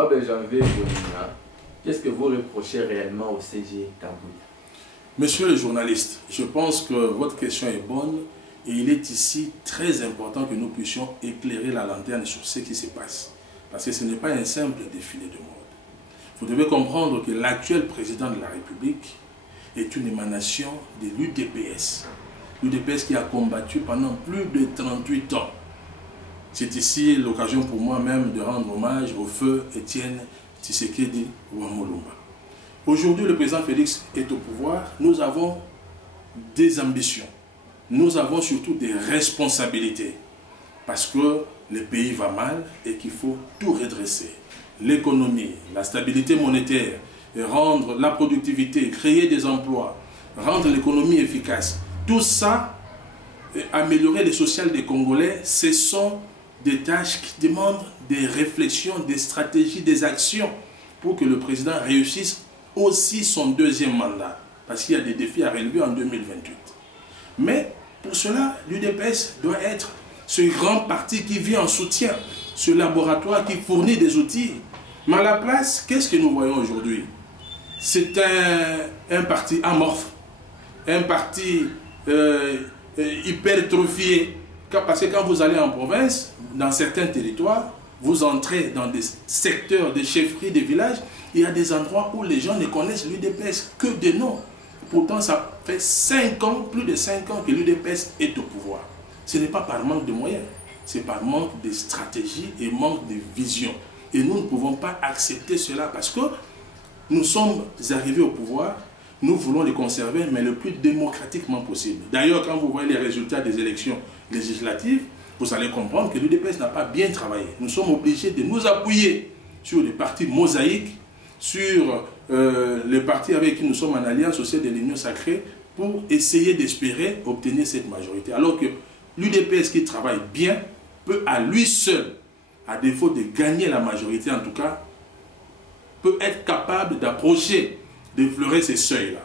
Honorable Janvier Bonina, qu'est-ce que vous reprochez réellement au CG Kabouya? Monsieur le journaliste, je pense que votre question est bonne et il est ici très important que nous puissions éclairer la lanterne sur ce qui se passe. Parce que ce n'est pas un simple défilé de mode. Vous devez comprendre que l'actuel président de la République est une émanation de l'UDPS. L'UDPS qui a combattu pendant plus de 38 ans. C'est ici l'occasion pour moi-même de rendre hommage au feu Étienne Tshisekedi Wamolumba. Aujourd'hui, le président Félix est au pouvoir. Nous avons des ambitions. Nous avons surtout des responsabilités. Parce que le pays va mal et qu'il faut tout redresser. L'économie, la stabilité monétaire, et rendre la productivité, créer des emplois, rendre l'économie efficace. Tout ça, améliorer le social des Congolais, ce sont des tâches qui demandent des réflexions, des stratégies, des actions pour que le président réussisse aussi son deuxième mandat. Parce qu'il y a des défis à relever en 2028. Mais pour cela, l'UDPS doit être ce grand parti qui vient en soutien, ce laboratoire qui fournit des outils. Mais à la place, qu'est-ce que nous voyons aujourd'hui? C'est un parti amorphe, un parti hypertrophié. Parce que quand vous allez en province, dans certains territoires, vous entrez dans des secteurs de chefferies, de villages, il y a des endroits où les gens ne connaissent l'UDPS que de nom. Pourtant, ça fait 5 ans, plus de 5 ans que l'UDPS est au pouvoir. Ce n'est pas par manque de moyens, c'est par manque de stratégie et manque de vision. Et nous ne pouvons pas accepter cela parce que nous sommes arrivés au pouvoir, nous voulons les conserver, mais le plus démocratiquement possible. D'ailleurs, quand vous voyez les résultats des élections législatives, vous allez comprendre que l'UDPS n'a pas bien travaillé. Nous sommes obligés de nous appuyer sur les partis mosaïques, sur les partis avec qui nous sommes en alliance au sein de l'Union sacrée, pour essayer d'espérer obtenir cette majorité. Alors que l'UDPS qui travaille bien peut à lui seul, à défaut de gagner la majorité en tout cas, peut être capable d'approcher, d'effleurer ces seuils-là.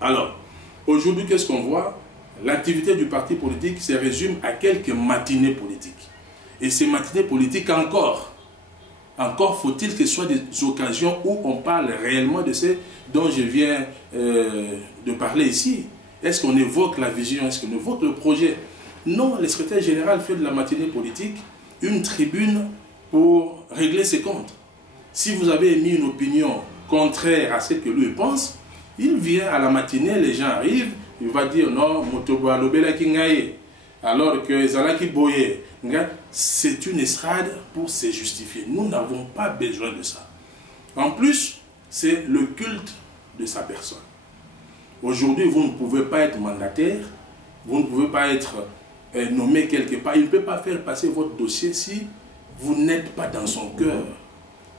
Alors, aujourd'hui, qu'est-ce qu'on voit? L'activité du parti politique se résume à quelques matinées politiques. Et ces matinées politiques encore faut-il que ce soit des occasions où on parle réellement de ce dont je viens de parler ici. Est-ce qu'on évoque la vision? Est-ce qu'on évoque le projet? Non, le secrétaire général fait de la matinée politique une tribune pour régler ses comptes. Si vous avez émis une opinion contraire à ce que lui pense, il vient à la matinée, les gens arrivent, il va dire non, Motoba Lobela Kingaye, alors que Zalaki Boye, c'est une estrade pour se justifier. Nous n'avons pas besoin de ça. En plus, c'est le culte de sa personne. Aujourd'hui, vous ne pouvez pas être mandataire, vous ne pouvez pas être nommé quelque part. Il ne peut pas faire passer votre dossier si vous n'êtes pas dans son cœur,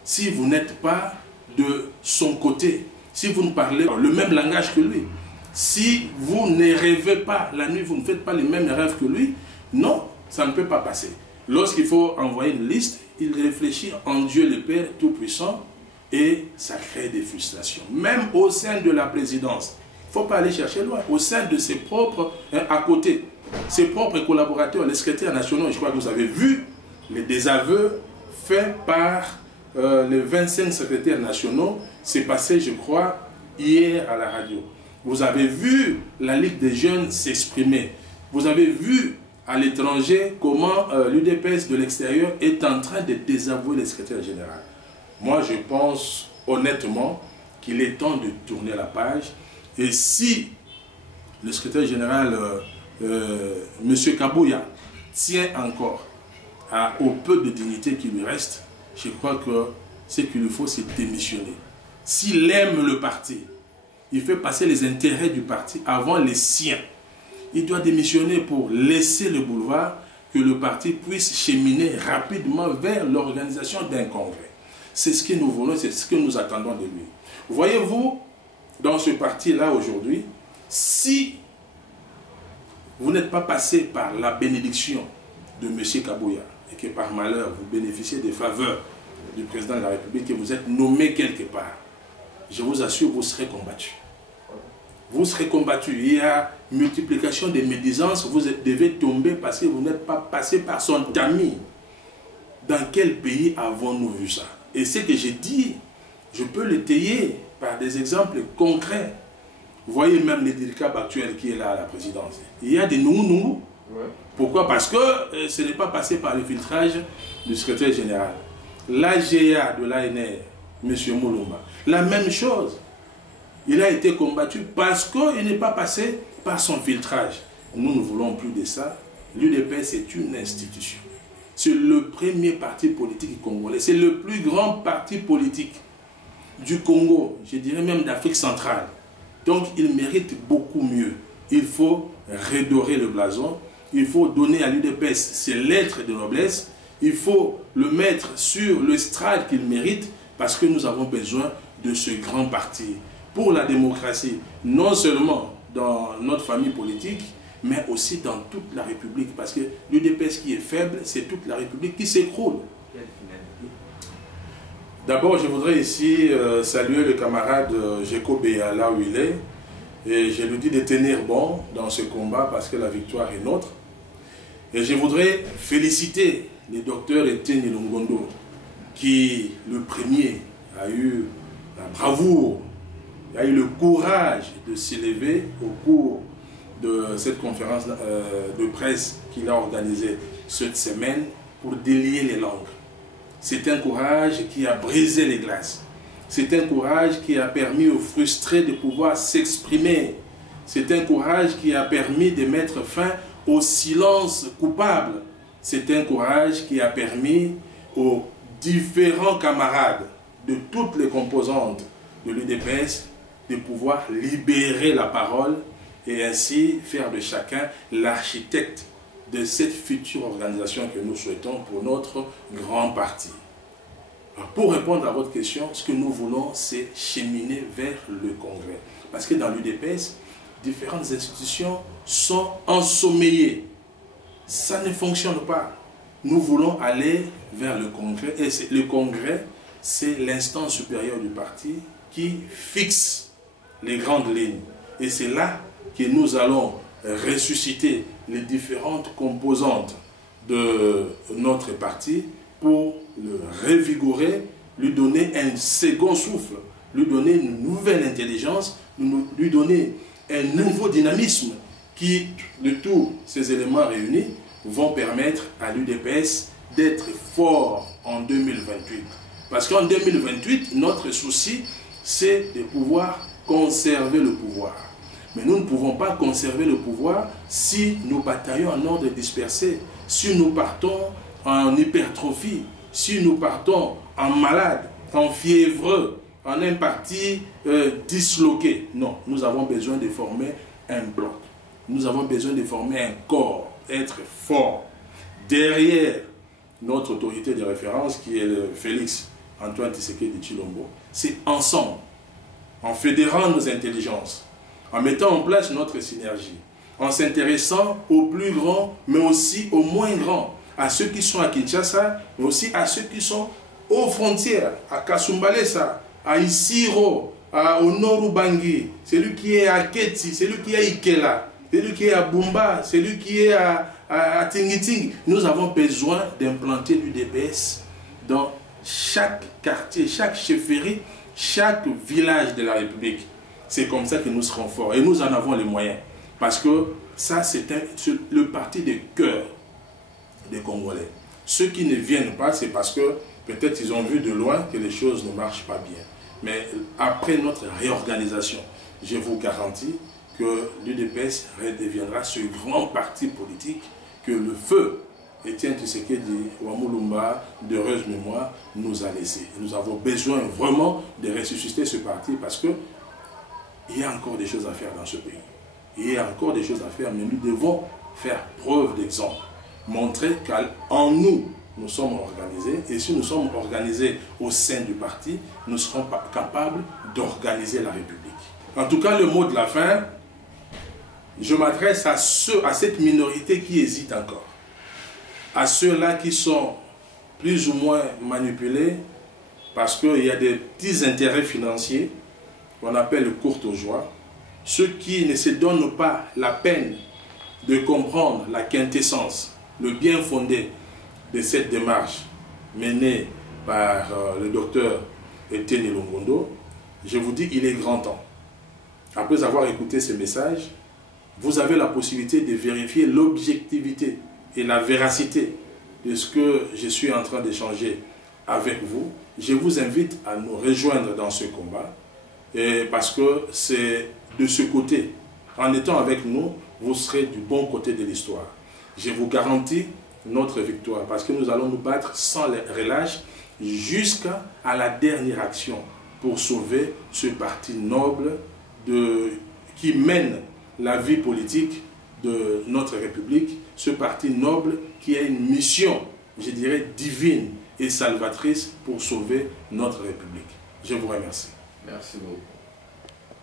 si vous n'êtes pas de son côté, si vous ne parlez pas le même langage que lui, si vous ne rêvez pas la nuit, vous ne faites pas les mêmes rêves que lui, non, ça ne peut pas passer. Lorsqu'il faut envoyer une liste, il réfléchit en Dieu le Père Tout-Puissant et ça crée des frustrations. Même au sein de la présidence, il ne faut pas aller chercher loin, au sein de ses propres, à côté, ses propres collaborateurs, les secrétaires nationaux, je crois que vous avez vu les désaveux faits par les 25 secrétaires nationaux, c'est passé, je crois, hier à la radio. Vous avez vu la Ligue des jeunes s'exprimer. Vous avez vu à l'étranger comment l'UDPS de l'extérieur est en train de désavouer le secrétaire général. Moi, je pense honnêtement qu'il est temps de tourner la page. Et si le secrétaire général, M. Kabouya, tient encore au peu de dignité qui lui reste, je crois que ce qu'il lui faut, c'est démissionner. S'il aime le parti, il fait passer les intérêts du parti avant les siens. Il doit démissionner pour laisser le boulevard, que le parti puisse cheminer rapidement vers l'organisation d'un congrès. C'est ce que nous voulons, c'est ce que nous attendons de lui. Voyez-vous, dans ce parti-là aujourd'hui, si vous n'êtes pas passé par la bénédiction de M. Kabouya, et que par malheur vous bénéficiez des faveurs du président de la République et vous êtes nommé quelque part, je vous assure, vous serez combattu. Vous serez combattu. Il y a multiplication des médisances, vous devez tomber parce que vous n'êtes pas passé par son tamis. Dans quel pays avons-nous vu ça? Et ce que j'ai dit, je peux l'étayer par des exemples concrets. Vous voyez même les DIRCAB actuels qui est là à la présidence. Il y a des nounous. Ouais. Pourquoi? Parce que ce n'est pas passé par le filtrage du secrétaire général. L'AGA de l'ANR, M. Moulumba, la même chose. Il a été combattu parce qu'il n'est pas passé par son filtrage. Nous ne voulons plus de ça. L'UDPS est une institution. C'est le premier parti politique congolais. C'est le plus grand parti politique du Congo, je dirais même d'Afrique centrale. Donc il mérite beaucoup mieux. Il faut redorer le blason. Il faut donner à l'UDPS ses lettres de noblesse. Il faut le mettre sur le strade qu'il mérite parce que nous avons besoin de ce grand parti pour la démocratie, non seulement dans notre famille politique, mais aussi dans toute la République. Parce que l'UDPS qui est faible, c'est toute la République qui s'écroule. D'abord, je voudrais ici saluer le camarade Jeko Béa là où il est. Et je lui dis de tenir bon dans ce combat parce que la victoire est nôtre. Et je voudrais féliciter le docteur Etienne Longondo qui, le premier, a eu la bravoure, a eu le courage de s'élever au cours de cette conférence de presse qu'il a organisée cette semaine pour délier les langues. C'est un courage qui a brisé les glaces. C'est un courage qui a permis aux frustrés de pouvoir s'exprimer. C'est un courage qui a permis de mettre fin au silence coupable. C'est un courage qui a permis aux différents camarades de toutes les composantes de l'UDPS de pouvoir libérer la parole et ainsi faire de chacun l'architecte de cette future organisation que nous souhaitons pour notre grand parti. Alors, pour répondre à votre question, ce que nous voulons, c'est cheminer vers le Congrès. Parce que dans l'UDPS, différentes institutions sont ensommeillées. Ça ne fonctionne pas. Nous voulons aller vers le Congrès. Et le Congrès, c'est l'instance supérieure du parti qui fixe les grandes lignes. Et c'est là que nous allons ressusciter les différentes composantes de notre parti pour le revigorer, lui donner un second souffle, lui donner une nouvelle intelligence, lui donner un nouveau dynamisme qui, de tous ces éléments réunis, vont permettre à l'UDPS d'être fort en 2028. Parce qu'en 2028, notre souci, c'est de pouvoir conserver le pouvoir. Mais nous ne pouvons pas conserver le pouvoir si nous bataillons en ordre dispersé, si nous partons en hypertrophie, si nous partons en malade, en fiévreux, en un parti disloqué. Non, nous avons besoin de former un bloc. Nous avons besoin de former un corps, être fort. Derrière notre autorité de référence, qui est le Félix Antoine Tshisekedi Tshilombo, c'est ensemble, en fédérant nos intelligences, en mettant en place notre synergie, en s'intéressant aux plus grands, mais aussi aux moins grands, à ceux qui sont à Kinshasa, mais aussi à ceux qui sont aux frontières, à Kasumbalesa, à Isiro, au Nord-Ubangi, celui qui est à Ketsi, celui qui est à Ikela, celui qui est à Bumba, celui qui est à Tingiting. Nous avons besoin d'implanter l'UDPS dans chaque quartier, chaque chefferie, chaque village de la République. C'est comme ça que nous serons forts. Et nous en avons les moyens. Parce que ça, c'est le parti de cœur des Congolais. Ceux qui ne viennent pas, c'est parce que peut-être ils ont vu de loin que les choses ne marchent pas bien. Mais après notre réorganisation, je vous garantis que l'UDPS redeviendra ce grand parti politique que le feu Etienne Tshisekedi Wamulumba, d'heureuse mémoire, nous a laissé. Nous avons besoin vraiment de ressusciter ce parti parce que il y a encore des choses à faire dans ce pays. Il y a encore des choses à faire, mais nous devons faire preuve d'exemple. Montrer qu'en nous, nous sommes organisés. Et si nous sommes organisés au sein du parti, nous serons capables d'organiser la République. En tout cas, le mot de la fin, je m'adresse à cette minorité qui hésite encore. À ceux-là qui sont plus ou moins manipulés parce qu'il y a des petits intérêts financiers qu'on appelle courtoisie, ceux qui ne se donnent pas la peine de comprendre la quintessence, le bien fondé de cette démarche menée par le docteur Etienne Longondo, je vous dis, il est grand temps. Après avoir écouté ce message, vous avez la possibilité de vérifier l'objectivité et la véracité de ce que je suis en train d'échanger avec vous. Je vous invite à nous rejoindre dans ce combat, parce que c'est de ce côté, en étant avec nous, vous serez du bon côté de l'histoire. Je vous garantis notre victoire, parce que nous allons nous battre sans relâche jusqu'à la dernière action pour sauver ce parti noble qui mène la vie politique de notre République, ce parti noble qui a une mission, je dirais, divine et salvatrice pour sauver notre République. Je vous remercie. Merci beaucoup.